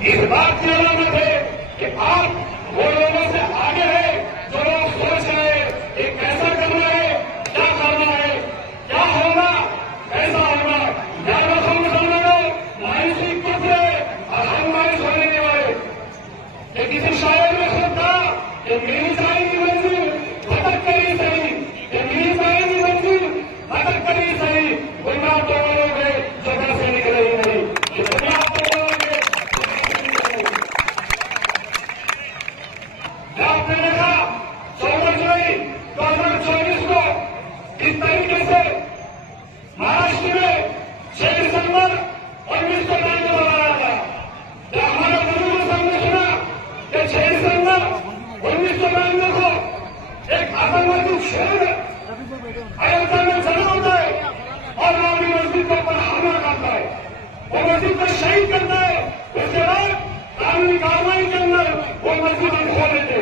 इस बात की अलामत है कि आप वो लोगों से आगे है जो लोग सोच रहे हैं कि कैसा करना है, क्या करना है, क्या होगा, कैसा होगा। याद रखो मुसलमानों, मायूसी कुफ्र है और हम मायूस होने नहीं वाले। कि किसी शायर ने खुद कहा कि मेरी जाएगी मंजिल भटक कर ही सही, कि मेरी जाएगी मंजिल भटक कर ही सही, बुनियाद तो बोलोगे जगह से निकले ही नहीं, कि बुनियाद तो बोलोगे। आपने देखा 14 जुलाई 2024 को इस तरीके से महाराष्ट्र में 6 दिसंबर 1992 को बनाया था। क्या हमारे बुजुर्ग हमने सुना कि 6 दिसंबर 1992 को एक आतंकवादी शेर अयोध्या में जमा होता है और राम मस्जिद के ऊपर हमला करता है, वो मस्जिद को शहीद करता है। उसके बाद कानूनी कार्रवाई के अंदर वो मस्जिद हम खो लेते।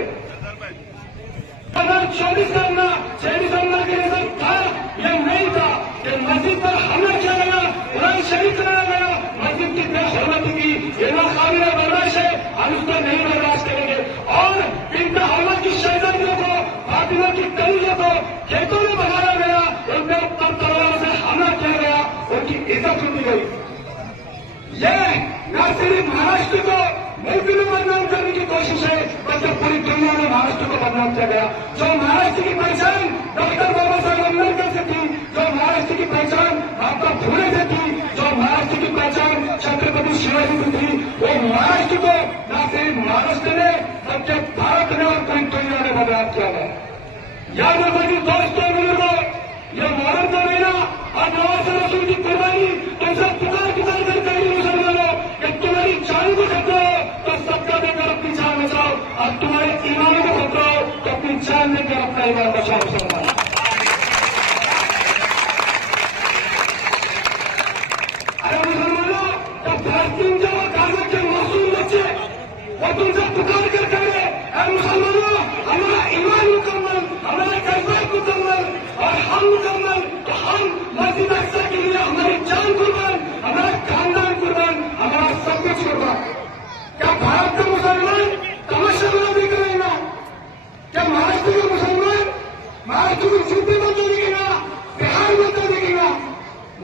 अगर 24 करना 6 दिसंबर के लिए था, यह नहीं था कि मस्जिद पर हमला किया गया, कुरान शरीफ कराया गया, मस्जिद की बेहरमती की, ये नाकाबिल बर्दाश्त है, हम उसको नहीं बर्दाश्त करेंगे। और इन मोहम्मद की शहीदियों को, फातिमा की कलीजों को खेतों में भगाया गया, उनके ऊपर तलवार से हमला किया गया, उनकी इज्जत लूटी गई। यह न सिर्फ महाराष्ट्र को मुल्क में बदनाम करने की कोशिश है, बल्कि पूरी दुनिया में महाराष्ट्र को बदनाम किया गया। जो महाराष्ट्र की पहचान डॉक्टर बाबा साहेब अम्बेडकर से थी, जो महाराष्ट्र की पहचान महात्मा फुले से थी, जो महाराष्ट्र की पहचान छत्रपति शिवाजी से थी, वो महाराष्ट्र को न सिर्फ महाराष्ट्र ने बल्कि भारत ने और पूरी दुनिया ने बदनाम किया गया। याद रखो जी दोस्तों बुजुर्गों, ये मोहर्रम का महीना और नवाज रसूल की कुर्बानी तुमसे पुकार कर कही मुसलमानों कि तुम्हारी जान को खतरा हो तो सबका देकर अपनी जान बचाओ, और तुम्हारे ईमान को खतरा हो तो अपनी जान देकर अपना ईमान बचाओ मुसलमान। अरे मुसलमानों, जब फलस्तीन जब गाजा के मासूम बच्चे वो तुमसे पुकार कर करे, अरे मुसलमानों हमारा ईमान मुकम्मल, हमारा कैफियत मुकम्मल और हम मुकम्मल, तो हम मस्जिद अक्सा के लिए हमारी जान कुर्बान, हमारा खानदान कुर्बान, हमारा सब कुछ कुर्बान। क्या भारत का मुसलमान तमाशा बना देख रहेगा? क्या महाराष्ट्र का मुसलमान महाराष्ट्र को छुट्टी बनता दिखेगा, बिहार बनता दिखेगा?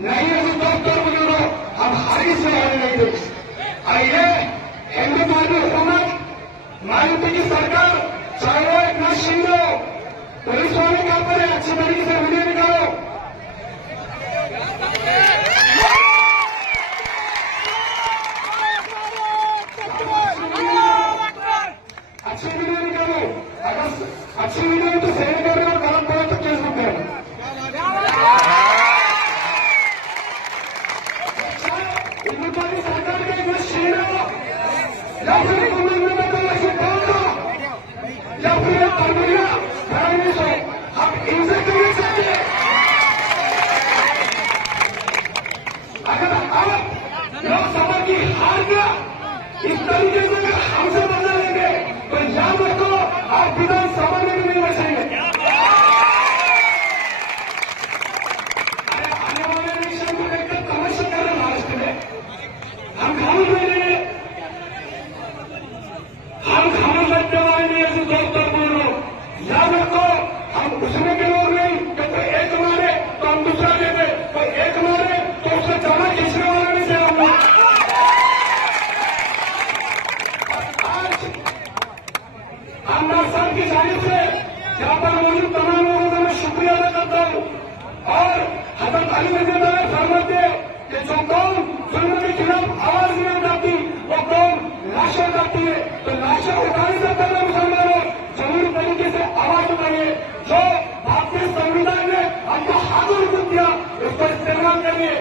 नहीं है दोस्तों बुजुर्गों, हम हारी से हारे नहीं देंगे। आइए हिंदुत्व हुकूमत, मायावती की सरकार, चाहे वो एकनाथ शिंदे हो, पुलिस वाले क्या करें, अच्छी तरीके से वीडियो निकालो, अच्छी वीडियो निकालो। अगर अच्छी वीडियो तो शेयर करें और गलत बोले तो केस बुक करें। हिंदुत्व की सरकार का एकनाथ शिंदे हो या फिर हुकूमत में बदलना शुरू या फिर तंदुरिया फैमिली हो, हम इनसे करना चाहते हैं। अगर आप लोकसभा की हार गया इस तरीके से अगर हमसे बदला लेंगे तो याद रखो आप विधानसभा में भी नहीं बचेंगे। अरे आने वाले इलेक्शन को लेकर तमाशा कर रहे महाराष्ट्र में, हम खामोश बैठेंगे, हम खामोश बैठने वाले नहीं ऐसे दोस्तों बोलो। याद रखो हम उसमें के लोग नहीं कि कोई एक मारे तो हम दूसरा देते, कोई एक मारे तो उससे जाना खींचने वाला नहीं थे हम लोग। आज आमदार साहब की जानिब से यहाँ पर मौजूद तमाम लोगों का मैं शुक्रिया अदा करता हूँ, और हजरत अली रज़ियल्लाहु अन्हु फरमाते हैं कि जो कौम जुल्म के खिलाफ आवाज नहीं उठाती वो कौम लाशें उठाती है। तो लाशें उठाने से पहले मुसलमानों जरूरी तरीके से आवाज उठाइए। जो भारतीय संविधान ने हमको हाथों में दिया उसको इस्तेमाल करिए,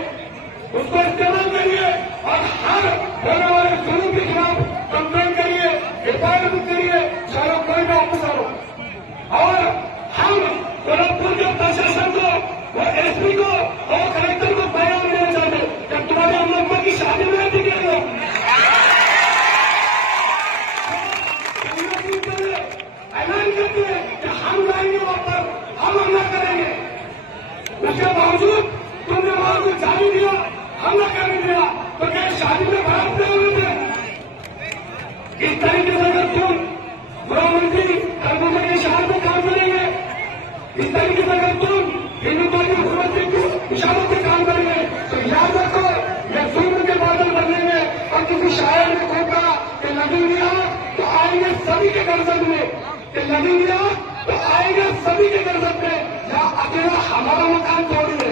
उसको इस्तेमाल करिए, और हर होने वाले जुल्म के खिलाफ कंप्लेन करिए, हिफाजत करिए, चाहे कोई भी ऑफिसर हो। और हम गोरखपुर के प्रशासन को, वो एसपी को और कलेक्टर को बयान देना चाहते कि तुम्हारे अम्मा की शादी में नहीं दिखे हो, ऐलान करते हैं कि हम जाएंगे वहां पर, हम हमला करेंगे। उसके बावजूद तुमने वहां को जाने दिया, हमला करने दिया, तो क्या शादी में बारात नहीं होने थे? इशारों पे काम करेंगे। तो याद रखो, ये जुल्म के बादल बनेंगे। और किसी शायर ने को कहा कि लगेंगे तो आएंगे सभी के गरजत में, कि लगेंगे तो आएंगे सभी के गरजत में, या अकेला हमारा मकान तोड़िए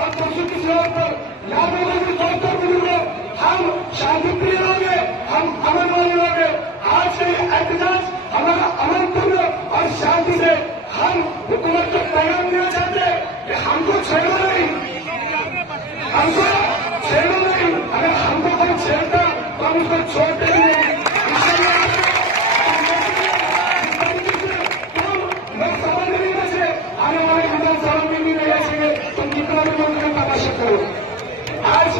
और परसों किसी और पर। याद होगा कि दोस्तों बुजुर्गों, हम शांति प्रिय लोग हैं, हम अमन वाले लोग हैं। आज से एहतजाज हमारा अमनपूर्ण और शांति से हम हुकूमत को पैगाम देना चाहते हैं कि हमको छेड़ो नहीं, हमको छेड़ो नहीं। अगर हमको कोई छेड़ता तो हम उसको छोड़ते भी नहीं। लोग समझ नहीं बचे, आने वाले विधानसभा में भी नहीं बचेंगे। तुम कितना भी लोग तमाशा करो। आज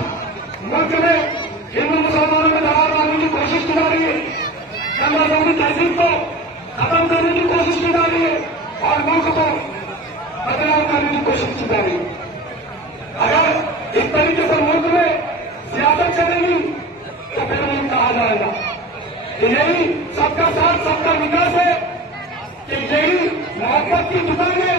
मुल्क में हिंदू मुसलमानों में दरार डालने की कोशिश की जा रही है, गंगा की तहजीब को खत्म करने की कोशिश की जा रही है और मुल्क को बदलाव करने की कोशिश की जा रही है। अगर इस तरीके से मुल्क में सियासत चलेगी तो फिर उन्हें कहा जाएगा कि यही सबका साथ सबका विकास है, कि यही मोहब्बत की दुकान है।